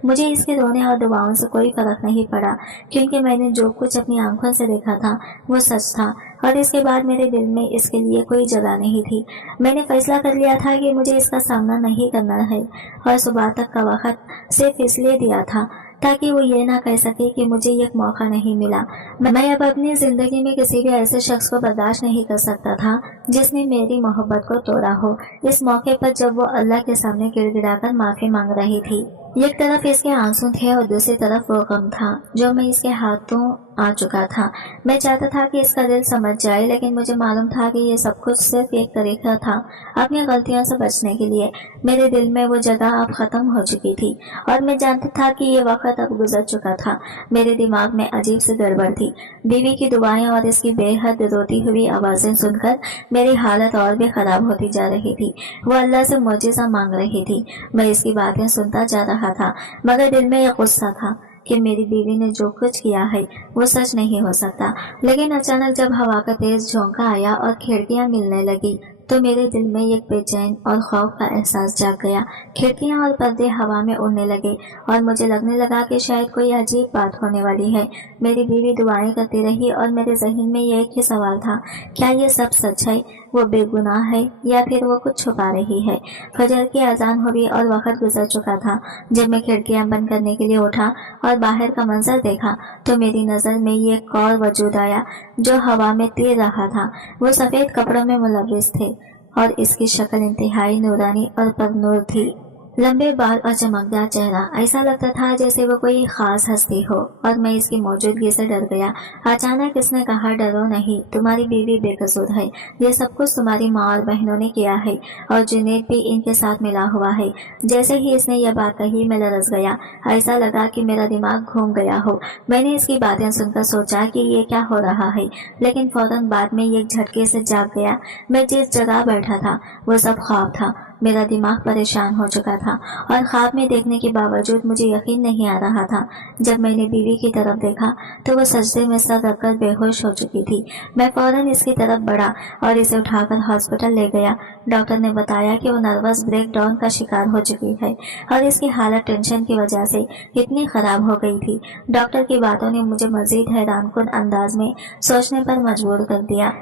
مجھے اس کے رونے اور دعاؤں سے کوئی فرق نہیں پڑا، کیونکہ میں نے جو کچھ اپنی آنکھوں سے دیکھا تھا وہ سچ تھا اور اس کے بعد میرے دل میں اس کے لیے کوئی جگہ نہیں تھی۔ میں نے فیصلہ کر لیا تھا کہ مجھے اس کا سامنا نہیں کرنا ہے اور صبح تک کا وقت صرف اس لیے دیا تھا تاکہ وہ یہ نہ کہہ سکے کہ مجھے ایک موقع نہیں ملا۔ میں اب اپنی زندگی میں کسی بھی ایسے شخص کو برداشت نہیں کر سکتا تھا جس نے میری محبت کو توڑا ہو۔ اس موقع پر جب وہ اللہ کے سامنے گر گرا کر معافی مانگ رہی تھی، ایک طرف اس کے آنسو تھے اور دوسری طرف وہ غم تھا جو میں اس کے ہاتھوں آ چکا تھا۔ میں چاہتا تھا کہ اس کا دل سمجھ جائے، لیکن مجھے معلوم تھا کہ یہ سب کچھ صرف ایک طریقہ تھا اپنی غلطیوں سے بچنے کے لیے۔ میرے دل میں وہ جگہ اب ختم ہو چکی تھی اور میں جانتا تھا کہ یہ وقت اب گزر چکا تھا۔ میرے دماغ میں عجیب سی گڑبڑ تھی۔ بیوی کی دعائیں اور اس کی بے حد روتی ہوئی آوازیں سن کر میری حالت اور بھی خراب ہوتی جا رہی تھی۔ وہ اللہ سے معجزہ مانگ رہی تھی، میں اس کی باتیں سنتا جا رہا تھا، مگر دل میں یہ غصہ تھا کہ میری بیوی نے جو کچھ کیا ہے وہ سچ نہیں ہو سکتا۔ لیکن اچانک جب ہوا کا تیز جھونکا آیا اور کھڑکیاں ملنے لگی تو میرے دل میں ایک بے چین اور خوف کا احساس جاگ گیا۔ کھڑکیاں اور پردے ہوا میں اڑنے لگے اور مجھے لگنے لگا کہ شاید کوئی عجیب بات ہونے والی ہے۔ میری بیوی دعائیں کرتی رہی اور میرے ذہن میں یہ ایک ہی سوال تھا، کیا یہ سب سچ ہے؟ وہ بے گناہ ہے یا پھر وہ کچھ چھپا رہی ہے؟ فجر کی اذان ہوئی اور وقت گزر چکا تھا۔ جب میں کھڑکیاں بند کرنے کے لیے اٹھا اور باہر کا منظر دیکھا تو میری نظر میں یہ ایک اور وجود آیا جو ہوا میں تیر رہا تھا۔ وہ سفید کپڑوں میں ملبس تھے اور اس کی شکل انتہائی نورانی اور پر نور تھی۔ लंबे बाल और चमकदार चेहरा, ऐसा लगता था जैसे वो कोई खास हस्ती हो, और मैं इसकी मौजूदगी से डर गया। अचानक इसने कहा, डरो नहीं, तुम्हारी बीवी बेकसूर है। ये सब कुछ तुम्हारी माँ और बहनों ने किया है, और जुनैद भी इनके साथ मिला हुआ है। जैसे ही इसने यह बात कही मैं लरस गया, ऐसा लगा कि मेरा दिमाग घूम गया हो। मैंने इसकी बातें सुनकर सोचा कि ये क्या हो रहा है, लेकिन फौरन बाद में एक झटके से जाग गया। मैं जिस जगह बैठा था वो सब ख्वाब था। मेरा दिमाग परेशान हो चुका था, और ख्वाब में देखने के बावजूद मुझे यकीन नहीं आ रहा था। जब मैंने बीवी की तरफ देखा तो वो सजदे में सर रखकर बेहोश हो चुकी थी। मैं फौरन इसकी तरफ बढ़ा और इसे उठाकर हॉस्पिटल ले गया। डॉक्टर ने बताया कि वो नर्वस ब्रेकडाउन का शिकार हो चुकी है, और इसकी हालत टेंशन की वजह से इतनी खराब हो गई थी। डॉक्टर की बातों ने मुझे मजीद हैरानकुन अंदाज में सोचने पर मजबूर कर दिया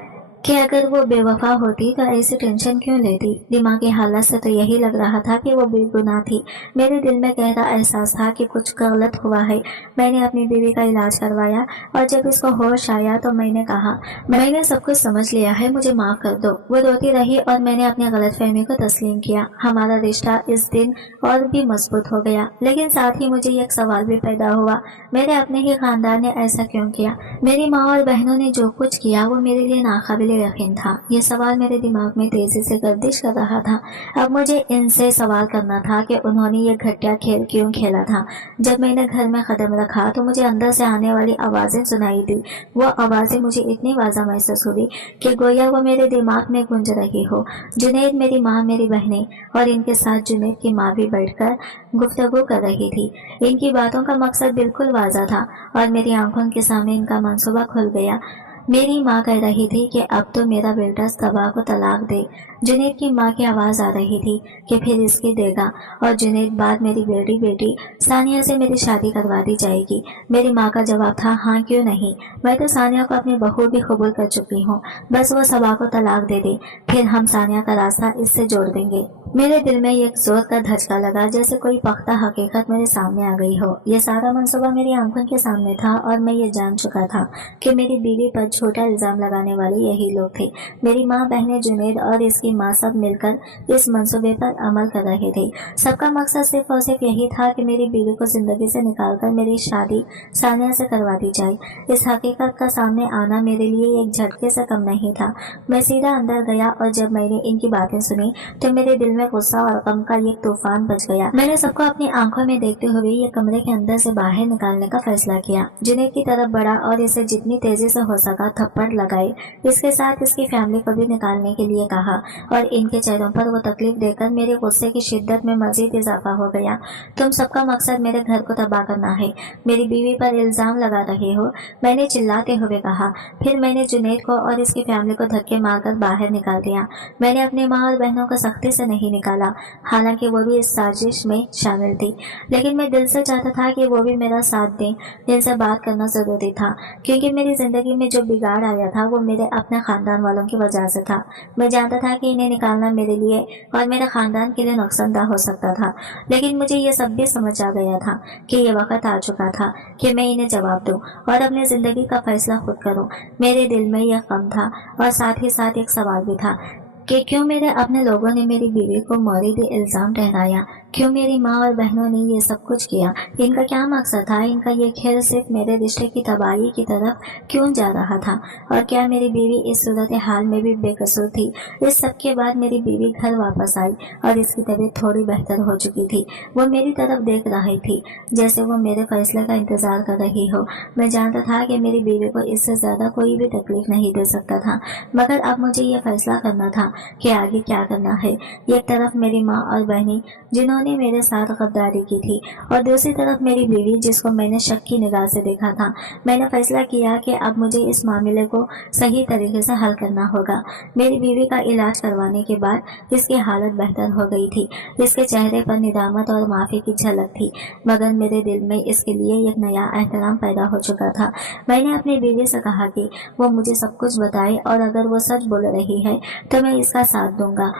कि अगर वो बेवफा होती तो ऐसी टेंशन क्यों लेती। दिमागी हालत से तो यही लग रहा था कि वो बेगुनाह थी। मेरे दिल में गहरा एहसास था कि कुछ गलत हुआ है। मैंने अपनी बीवी का इलाज करवाया, और जब इसको होश आया तो मैंने कहा, मैंने सब कुछ समझ लिया है, मुझे माफ कर दो। वो रोती रही और मैंने अपनी गलतफहमी को तस्लीम किया। हमारा रिश्ता इस दिन और भी मजबूत हो गया, लेकिन साथ ही मुझे एक सवाल भी पैदा हुआ, मेरे अपने ही खानदान ने ऐसा क्यों किया। मेरी माँ और बहनों ने जो कुछ किया वो मेरे लिए नाकाबिल यकीन था। ये सवाल मेरे दिमाग में तेजी से गर्दिश कर रहा था। अब मुझे इनसे सवाल करना था कि उन्होंने ये घटिया खेल क्यों खेला था। जब मैंने घर में कदम रखा तो मुझे अंदर से आने वाली आवाजें सुनाई दी। वो आवाजें मुझे इतनी वाज़ा महसूस हुई कि गोया वो मेरे दिमाग में गूंज रही हो। जुनैद, मेरी माँ, मेरी बहनें, और इनके साथ जुनैद की माँ भी बैठकर गुफ्तगू कर रही थी। इनकी बातों का मकसद बिल्कुल वाज़ा था, और मेरी आंखों के सामने इनका मंसूबा खुल गया। मेरी माँ कह रही थी कि अब तो मेरा बेटा सबा को तलाक दे। जुनैद की माँ की आवाज़ आ रही थी कि फिर इसकी देगा, और जुनैद बाद मेरी बेटी सानिया से मेरी शादी करवा दी जाएगी। मेरी माँ का जवाब था, हाँ क्यों नहीं, मैं तो सानिया को अपनी बहू भी कबूल कर चुकी हूँ, बस वो सबा को तलाक दे दे, फिर हम सानिया का रास्ता इससे जोड़ देंगे। मेरे दिल में एक जोर का धचका लगा, जैसे कोई पख्ता हकीकत मेरे सामने आ गई हो। यह सारा मंसूबा मेरी आंखों के सामने था, और मैं ये जान चुका था कि मेरी बीवी पर झूठा इल्जाम लगाने वाले यही लोग थे। मेरी माँ, बहनें, जुनैद और इसकी माँ सब मिलकर इस मंसूबे पर अमल कर रहे थे। सबका मकसद सिर्फ और सिर्फ यही था कि मेरी बीवी को जिंदगी से निकालकर मेरी शादी सानिया से करवा दी जाए। इस हकीकत का सामने आना मेरे लिए एक झटके से कम नहीं था। मैं सीधा अंदर गया, और जब मैंने इनकी बातें सुनी तो मेरे दिल में गुस्सा और गम का एक तूफान बच गया। मैंने सबको अपनी आंखों में देखते हुए ये कमरे के अंदर से बाहर निकालने का फैसला किया। जुनैद की तरफ बढ़ा और इसे जितनी तेजी से हो सका थप्पड़ लगाए। इसके साथ इसकी फैमिली को भी निकालने के लिए कहा, और इनके चेहरों पर वो तकलीफ देखकर मेरे गुस्से की शिद्दत में मजीद इजाफा हो गया। तुम सबका मकसद मेरे घर को तबाह करना है, मेरी बीवी पर इल्जाम लगा रहे हो, मैंने चिल्लाते हुए कहा। फिर मैंने जुनैद को और इसकी फैमिली को धक्के मारकर बाहर निकाल दिया। मैंने अपनी माँ और बहनों को सख्ती से नहीं निकाला, हालांकि वो भी इस साजिश में शामिल थी, लेकिन मैं दिल से चाहता था कि वो भी मेरा साथ दें। इनसे बात करना जरूरी था, क्योंकि मेरी जिंदगी में जो बिगाड़ आया था वो मेरे अपने खानदान वालों की वजह से था। मैं जानता था कि इन्हें निकालना मेरे लिए और मेरे खानदान के लिए नुकसानदा हो सकता था, लेकिन मुझे ये सब भी समझ आ गया था कि ये वक्त आ चुका था कि मैं इन्हें जवाब दूं और अपनी जिंदगी का फैसला खुद करूं। मेरे दिल में यह गम था, और साथ ही साथ एक सवाल भी था कि क्यों मेरे अपने लोगों ने मेरी बीवी को मौलिदी इल्जाम ठहराया, क्यों मेरी माँ और बहनों ने ये सब कुछ किया। इनका क्या मकसद था, इनका ये खेल सिर्फ मेरे रिश्ते की तबाही की तरफ क्यों जा रहा था, और क्या मेरी बीवी इस सूरत हाल में भी बेकसूर थी। इस सब के बाद मेरी बीवी घर वापस आई, और इसकी तबीयत थोड़ी बेहतर हो चुकी थी। वो मेरी तरफ देख रही थी जैसे वो मेरे फैसले का इंतजार कर रही हो। मैं जानता था कि मेरी बीवी को इससे ज्यादा कोई भी तकलीफ नहीं दे सकता था, मगर अब मुझे ये फैसला करना था कि आगे क्या करना है। एक तरफ मेरी माँ और बहनें जिन्होंने मेरे साथ गद्दारी की थी, और दूसरी तरफ मेरी बीवी जिसको मैंने शक की निगाह से देखा था। मैंने फैसला किया कि अब मुझे इस मामले को सही तरीके से हल करना होगा। मेरी बीवी का इलाज करवाने के बाद इसकी हालत बेहतर हो गई थी। इसके चेहरे पर निदामत और माफी की झलक थी, मगर मेरे दिल में इसके लिए एक नया एहतराम पैदा हो चुका था। मैंने अपनी बीवी से कहा कि वो मुझे सब कुछ बताए, और अगर वो सच बोल रही है तो मैं इसका साथ दूंगा,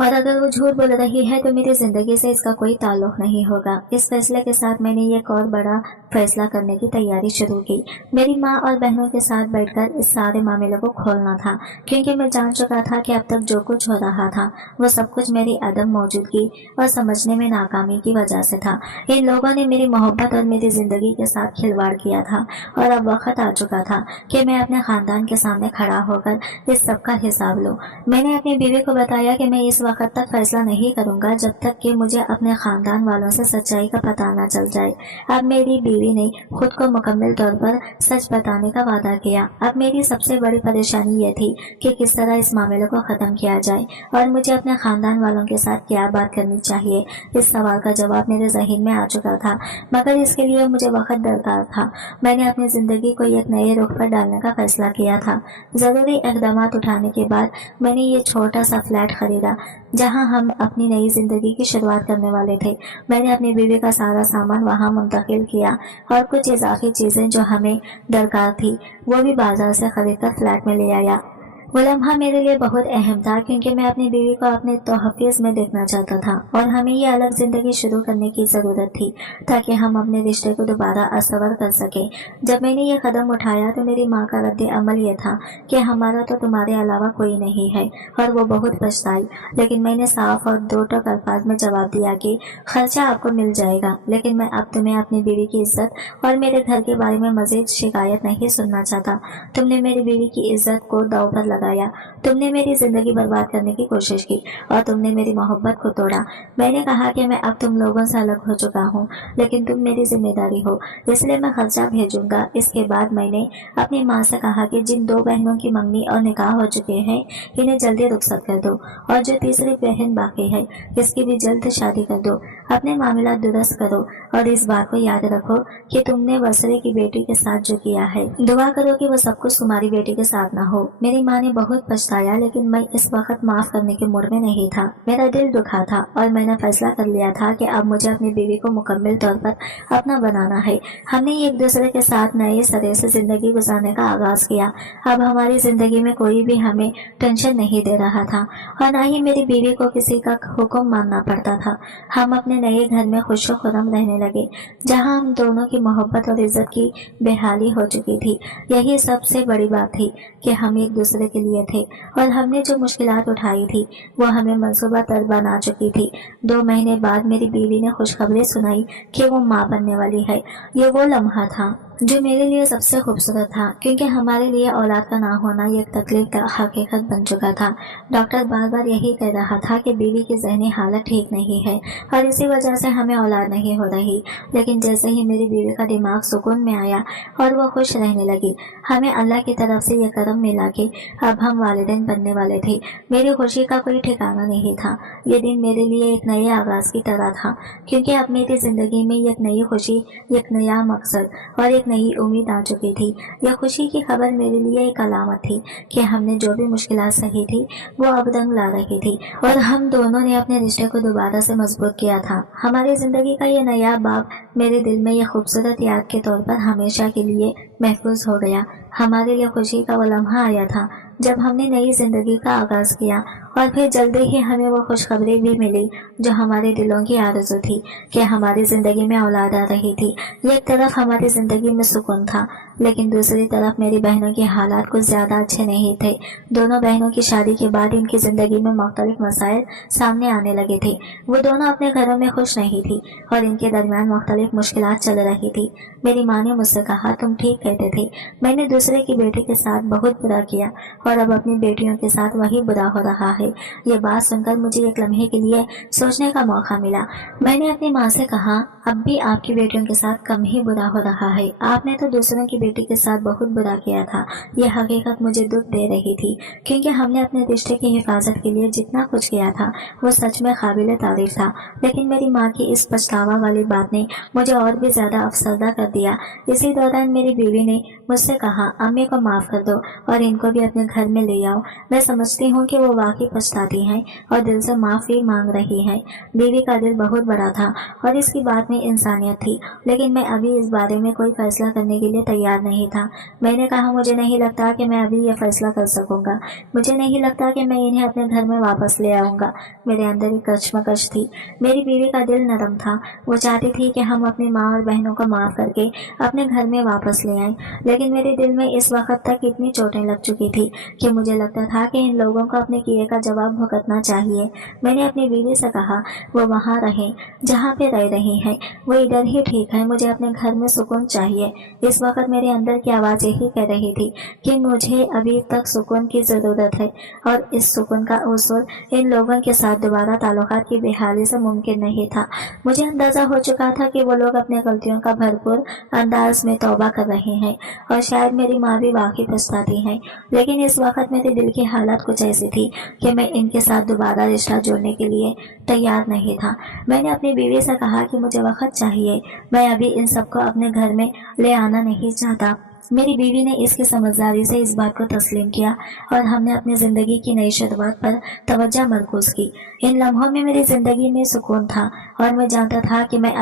और अगर वो झूठ बोल रही है तो मेरी जिंदगी से इसका इसका कोई ताल्लुक नहीं होगा। इस फैसले के साथ मैंने एक और बड़ा फैसला करने की तैयारी शुरू की। मेरी माँ और बहनों के साथ बैठकर इस सारे मामले को खोलना था, क्योंकि मैं जान चुका था कि अब तक जो कुछ हो रहा था वो सब कुछ मेरी अदम मौजूदगी और समझने में नाकामी की वजह से था। इन लोगों ने मेरी मोहब्बत और मेरी जिंदगी के साथ खिलवाड़ किया था और अब वक्त आ चुका था कि मैं अपने खानदान के सामने खड़ा होकर इस सब का हिसाब लूं। मैंने अपनी बीवी को बताया कि मैं इस वक्त तक फैसला नहीं करूंगा जब तक कि मुझे अपने खानदान वालों से सच्चाई का पता न चल जाए। अब मेरी बीवी ने खुद को मुकम्मल तौर पर सच बताने का वादा किया। अब मेरी सबसे बड़ी परेशानी ये थी कि किस तरह इस मामले को खत्म किया जाए और मुझे अपने खानदान वालों के साथ क्या बात करनी चाहिए। इस सवाल का जवाब मेरे ज़हन में आ चुका था, मगर इसके लिए मुझे वक्त दरकार था। मैंने अपनी जिंदगी को एक नए रुख पर डालने का फैसला किया था। जरूरी इकदाम उठाने के बाद मैंने ये छोटा सा फ्लैट खरीदा जहां हम अपनी नई जिंदगी की शुरुआत करने वाले थे। मैंने अपनी बीवी का सारा सामान वहां मुंतकिल किया और कुछ इजाफी चीजें जो हमें दरकार थी वो भी बाजार से खरीद कर फ्लैट में ले आया। वो लम्हा मेरे लिए बहुत अहम था, क्योंकि मैं अपनी बीवी को अपने तोहफीज में देखना चाहता था और हमें ये अलग जिंदगी शुरू करने की जरूरत थी ताकि हम अपने रिश्ते को दोबारा असवर कर सके। जब मैंने ये कदम उठाया तो मेरी माँ का रद्द अमल ये था कि हमारा तो तुम्हारे अलावा कोई नहीं है, और वो बहुत पछताई। लेकिन मैंने साफ और दो टोक अल्फाज में जवाब दिया कि खर्चा आपको मिल जाएगा, लेकिन मैं अब तुम्हें अपनी बीवी की इज्जत और मेरे घर के बारे में मजीद शिकायत नहीं सुनना चाहता। तुमने मेरी बीवी की इज्जत को दांव पर लगाया, तुमने मेरी जिंदगी बर्बाद करने की कोशिश की और तुमने मेरी मोहब्बत को तोड़ा। मैंने कहा कि मैं अब तुम लोगों से अलग हो चुका हूँ, लेकिन तुम मेरी जिम्मेदारी हो, इसलिए मैं खर्चा भेजूंगा। इसके बाद मैंने अपनी माँ से कहा कि जिन दो बहनों की मंगनी और निकाह हो चुके हैं इन्हें जल्दी रुखसत कर दो, और जो तीसरी बहन बाकी है इसकी भी जल्द शादी कर दो। अपने मामला दुरुस्त करो और इस बात को याद रखो कि तुमने वसरे की बेटी के साथ जो किया है, दुआ करो कि वो सब कुछ तुम्हारी बेटी के साथ ना हो। मेरी माँ ने बहुत पछताया, लेकिन मैं इस वक्त माफ करने के मूड में नहीं था। मेरा दिल दुखा था और मैंने फैसला कर लिया था कि अब मुझे अपनी बीवी को मुकम्मल तौर पर अपना बनाना है। हमने एक दूसरे के साथ नए सिरे से जिंदगी गुजारने का आगाज किया। अब हमारी जिंदगी में कोई भी हमें टेंशन नहीं दे रहा था और न ही मेरी बीवी को किसी का हुक्म मानना पड़ता था। हम अपने नए घर में खुश खुरम रहने लगे, जहाँ हम दोनों की मोहब्बत और इज्जत की बेहाली हो चुकी थी। यही सबसे बड़ी बात थी कि हम एक दूसरे के लिए थे और हमने जो मुश्किलात उठाई थी वो हमें मंसूबा तर बना चुकी थी। 2 महीने बाद मेरी बीवी ने खुशखबरी सुनाई कि वो माँ बनने वाली है। ये वो लम्हा था जो मेरे लिए सबसे खूबसूरत था, क्योंकि हमारे लिए औलाद का ना होना एक तकलीफ का हकीकत बन चुका था। डॉक्टर बार बार यही कह रहा था कि बीवी की जहनी हालत ठीक नहीं है और इसी वजह से हमें औलाद नहीं हो रही। लेकिन जैसे ही मेरी बीवी का दिमाग सुकून में आया और वो खुश रहने लगी, हमें अल्लाह की तरफ से यह करम मिला कि अब हम वालिदैन बनने वाले थे। मेरी खुशी का कोई ठिकाना नहीं था। ये दिन मेरे लिए एक नए आगाज की तरह था, क्योंकि अब मेरी जिंदगी में एक नई खुशी, एक नया मकसद और एक नई उम्मीद आ चुकी थी। यह खुशी की खबर मेरे लिए एक अलामत थी कि हमने जो भी मुश्किलात सही थी वो अब रंग ला रही थी और हम दोनों ने अपने रिश्ते को दोबारा से मजबूत किया था। हमारी जिंदगी का ये नया बाब मेरे दिल में यह खूबसूरत याद के तौर पर हमेशा के लिए महफूज हो गया। हमारे लिए खुशी का वो लम्हा आया था जब हमने नई जिंदगी का आगाज किया, और फिर जल्दी ही हमें वो खुशखबरी भी मिली जो हमारे दिलों की आरज़ू थी कि हमारी जिंदगी में औलाद आ रही थी। एक तरफ हमारी जिंदगी में सुकून था, लेकिन दूसरी तरफ मेरी बहनों के हालात कुछ ज्यादा अच्छे नहीं थे। दोनों बहनों की शादी के बाद इनकी जिंदगी में मुख्तलिफ मसाइल सामने आने लगे थे। वो दोनों अपने घरों में खुश नहीं थी और इनके दरमियान मुख्तलिफ मुश्किलात चल रही थी। मेरी माँ ने मुझसे कहा, तुम ठीक कहते थे, मैंने दूसरे की बेटी के साथ बहुत बुरा किया और अब अपनी बेटियों के साथ वही बुरा हो रहा है। ये बात सुनकर मुझे एक लम्हे के लिए सोचने का मौका मिला। मैंने अपनी माँ से कहा, अब भी आपकी बेटियों के साथ कम ही बुरा हो रहा है। आपने तो दूसरों की बेटी के साथ बहुत बुरा किया था। यह हकीकत मुझे दुख दे रही थी, क्योंकि हमने अपने रिश्ते की हिफाजत के लिए जितना कुछ किया था वो सच में काबिल तारीफ था। लेकिन मेरी माँ की इस पछतावा वाली बात ने मुझे और भी ज्यादा अफसरदा कर दिया। इसी दौरान मेरी बीवी ने मुझसे कहा, अम्मी को माफ कर दो और इनको भी अपने घर में ले आओ। मैं समझती हूँ कि वो वाकई पछताती हैं और दिल से माफी मांग रही हैं। बीवी का दिल बहुत बड़ा था और इसकी बात में में इंसानियत थी, लेकिन मैं अभी इस बारे में कोई फैसला करने के लिए तैयार नहीं था। मैंने कहा, मुझे नहीं लगता कि मैं अभी ये फैसला कर सकूंगा। मुझे नहीं लगता कि मैं इन्हें अपने घर में वापस ले आऊंगा। मेरे अंदर एक कश्मकश थी। मेरी बीवी का दिल नरम था। वो चाहती थी कि हम अपनी माँ और बहनों को माफ करके अपने घर में वापस ले आएं, लेकिन मेरे दिल में इस वक्त तक इतनी चोटें लग चुकी थी कि मुझे लगता था कि इन लोगों को अपने किए का जवाब भुगतना चाहिए। मैंने अपनी बीवी से कहा, वो वहाँ रहें जहाँ पे रह रही हैं, वो इधर ही ठीक है, मुझे अपने घर में सुकून चाहिए। इस वक्त मेरे अंदर की आवाज़ यही कह रही थी कि मुझे अभी तक सुकून की ज़रूरत है, और इस सुकून का उसूल इन लोगों के साथ दोबारा ताल्लुकात की बहाली से मुमकिन नहीं था। मुझे अंदाज़ा हो चुका था कि वो लोग अपनी गलतियों का भरपूर अंदाज में तौबा कर रहे हैं, और शायद मेरी माँ भी वाकई पछताती है। लेकिन इस वक्त मेरे दिल की हालत कुछ ऐसी थी कि मैं इनके साथ दोबारा रिश्ता जोड़ने के लिए तैयार नहीं था। मैंने अपनी बीवी से कहा कि मुझे वक्त चाहिए, मैं अभी इन सबको अपने घर में ले आना नहीं चाहता। मेरी बीवी ने इसकी समझदारी से इस बात को तस्लीम किया, और हमने अपनी ज़िंदगी की नई शुरुआत पर तवज्जो मरकूज़ की। इन लम्हों में मेरी ज़िंदगी में सुकून था, और मैं जानता था कि मैं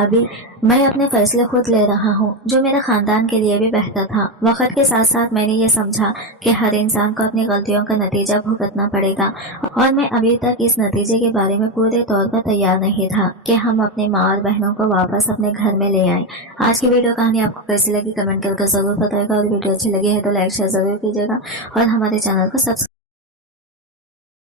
अपने फैसले खुद ले रहा हूँ, जो मेरे ख़ानदान के लिए भी बेहतर था। वक्त के साथ साथ मैंने ये समझा कि हर इंसान को अपनी गलतियों का नतीजा भुगतना पड़ेगा, और मैं अभी तक इस नतीजे के बारे में पूरे तौर पर तैयार नहीं था कि हम अपनी माँ और बहनों को वापस अपने घर में ले आएं। आज की वीडियो कहानी आपको कैसी लगी कमेंट करके ज़रूर बताएगा, और वीडियो अच्छी लगी है तो लाइक शेयर ज़रूर कीजिएगा, और हमारे चैनल को सब्सक्राइब